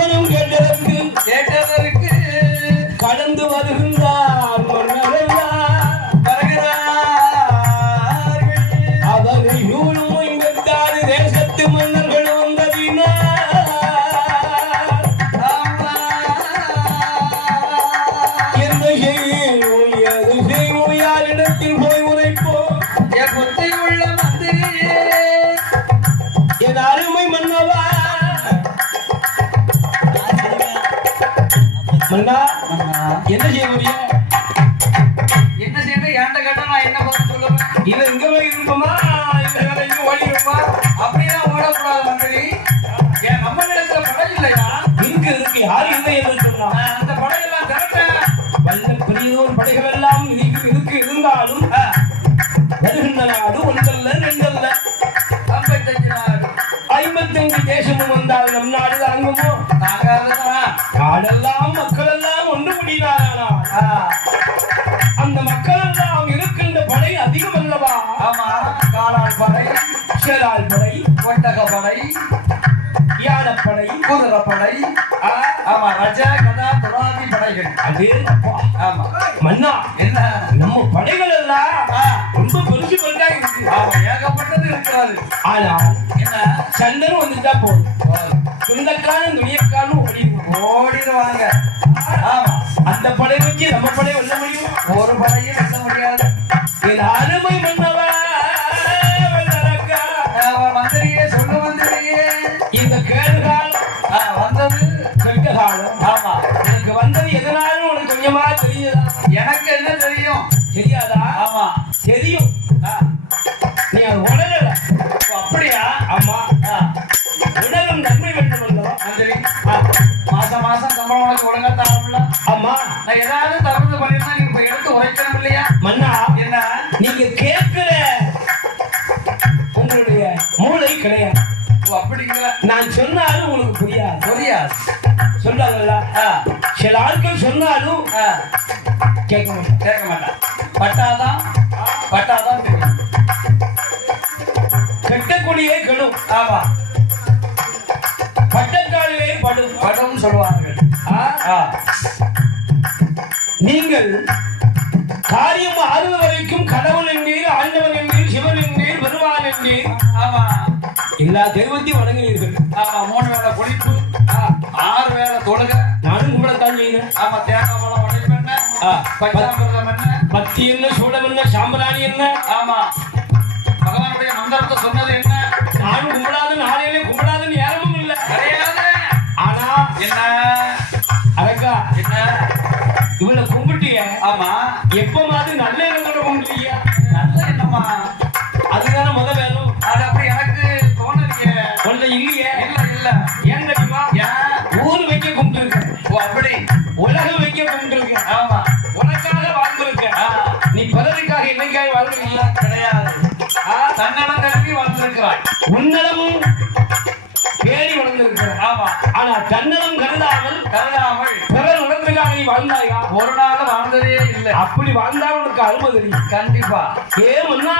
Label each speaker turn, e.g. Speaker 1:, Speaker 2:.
Speaker 1: அப்பனும் கேட்டது
Speaker 2: மன்னா,
Speaker 1: என்ன செய்ய முடியும்
Speaker 2: என்ன செய்யணும் என்கிட்ட கேட்டா நான் என்ன பதில் சொல்லுவேன்?
Speaker 1: இது இங்க போய் இருப்போமா இல்ல வேற எங்க ஓடி இருப்பா.
Speaker 2: அப்படியெல்லாம் ஓடக்கூடாது மந்திரி ஏன் நம்ம இடத்துல படம் இல்லையா?
Speaker 1: இருக்கு இருக்கு யாரும் இல்லை என்று சொன்னா
Speaker 2: அந்த படையெல்லாம் திரட்டேன்
Speaker 1: வல்ல பெரியதோர் படைகள் நாடெல்லாம் மக்கள் எல்லாம் ஒன்று முடியினாரானால் அந்த மக்கள் எல்லாம் இருக்கின்ற படை அதிகம் அல்லவா?
Speaker 2: ஆமா காலாள் படை
Speaker 1: சேரால் படை
Speaker 2: ஒட்டக படை
Speaker 1: யானைப்படை
Speaker 2: குதிரை படை
Speaker 1: ஆ,
Speaker 2: ஆமா ரஜ கதா துராதி படைகள்.
Speaker 1: அது.
Speaker 2: ஆமா.
Speaker 1: மன்னா
Speaker 2: என்ன?
Speaker 1: நம்ம படைகள் எல்லாம் ரொம்ப பெருசு பெருசா இருக்கு.
Speaker 2: ஆமா ஏகப்பட்டது இருக்கிறாரு.
Speaker 1: ஆனால்
Speaker 2: என்ன?
Speaker 1: சந்தனம் வந்துட்டா போதும். துண்டக்காரன் துணியக்காரன் ஓடி அந்த படை வச்சு நம்ம படை வெல்ல முடியும்.
Speaker 2: ஒரு படையும் வெல்ல முடியாது.
Speaker 1: என் அருமை மன்னவா
Speaker 2: மந்திரியே சொல்லு மந்திரியே.
Speaker 1: இந்த கேடுகால்
Speaker 2: வந்தது
Speaker 1: காலம்
Speaker 2: ஆமா
Speaker 1: எனக்கு வந்தது எதனாலும் உனக்கு கொஞ்சமா தெரியுதா?
Speaker 2: எனக்கு என்ன தெரியும்?
Speaker 1: தெரியாதா?
Speaker 2: ஆமா
Speaker 1: தெரியும். நீ அது
Speaker 2: ஓ, அப்படியா?
Speaker 1: ஆமா. உணரும் நன்மை வேண்டும்
Speaker 2: மந்திரி மாசம் மாசம் சம்பளம் உனக்கு தரணும்ல
Speaker 1: ஆமா
Speaker 2: நான் ஏதாவது தவறு பண்ணிருந்தா நீங்க இப்ப எடுத்து உரைக்கணும் இல்லையா?
Speaker 1: மன்னா
Speaker 2: என்ன?
Speaker 1: நீங்க கேட்கிற உங்களுடைய மூளை கிடையாது.
Speaker 2: அப்படிங்கிற
Speaker 1: நான் சொன்னாலும் உனக்கு புரியாது.
Speaker 2: புரியாது.
Speaker 1: சொல்றாங்கல்ல? சில ஆட்கள் சொன்னாலும் கேட்க மாட்டேன்
Speaker 2: கேட்க மாட்டேன் பட்டாதான் பட்டாதான் தெரியும்.
Speaker 1: கெட்டக்கூடியே கெடும்.
Speaker 2: ஆமா.
Speaker 1: பட்டக்காலிலே படும்.
Speaker 2: படம்னு சொல்லுவாங்க
Speaker 1: ஆ? நீங்கள் காரியம் ஆறுத வரைக்கும் கடவுள் என்கிறீர் ஆண்டவன் என்கிறீர் சிவன் என்கிறீர் பெருமான் என்கிறீர்
Speaker 2: ஆமா.
Speaker 1: எல்லா தெய்வத்தையும் வணங்குவீர்கள்
Speaker 2: ஆமா மூணு வேளை
Speaker 1: ஆ,
Speaker 2: ஆறு வேளை தொழுகை.
Speaker 1: நானும் கும்பிடத்தான் செய்கிறேன்.
Speaker 2: ஆமா தேங்காய் உடைப்பு என்ன? பஞ்சாமிர்தம் என்ன?
Speaker 1: பக்தி என்ன சூடம் என்ன சாம்பிராணி என்ன?
Speaker 2: ஆமா. பகவானுடைய மந்திரத்தை சொன்னது என்ன?
Speaker 1: நானும் கும்பிடாத நாளையிலே கும்பிடாத நேரமும் இல்லை.
Speaker 2: கிடையாது.
Speaker 1: ஆனா
Speaker 2: என்ன?
Speaker 1: அரக்கா
Speaker 2: என்ன?
Speaker 1: இவளை கும்பிட்டிய?
Speaker 2: ஆமா.
Speaker 1: எப்ப மாதிரி நல்ல இடங்கள கும்பிட்டியா
Speaker 2: நல்ல என்னம்மா
Speaker 1: அதுதானே முத வேணும்.
Speaker 2: அது அப்படி எனக்கு தோணலையே.
Speaker 1: ஒன்றை இல்லையே.
Speaker 2: இல்ல இல்ல.
Speaker 1: ஏன் தெரியுமா
Speaker 2: ஏன்?
Speaker 1: ஊர் வைக்க கும்பிட்டுருக்கேன்
Speaker 2: ஓ அப்படி.
Speaker 1: உலகம் வைக்க கும்பிட்டுருக்கேன்
Speaker 2: ஆமா.
Speaker 1: உனக்காக வாழ்ந்திருக்கேன் நீ பிறருக்காக என்னைக்காக வாழ்றீங்களா
Speaker 2: கிடையாது. தன்னடம் கருவி வந்திருக்கிறாய்
Speaker 1: உன்னதமும் தேடி வளர்ந்திருக்கிறேன்
Speaker 2: ஆமா.
Speaker 1: ஆனா தன்னலம் கருதாமல்
Speaker 2: கருதாமல்
Speaker 1: பிறர் உணர்ந்துக்காக நீ வாழ்ந்தாயா?
Speaker 2: ஒரு நாள் வாழ்ந்ததே இல்லை.
Speaker 1: அப்படி வாழ்ந்தா உனக்கு தெரியும்.
Speaker 2: கண்டிப்பா.
Speaker 1: ஏன் முன்னா?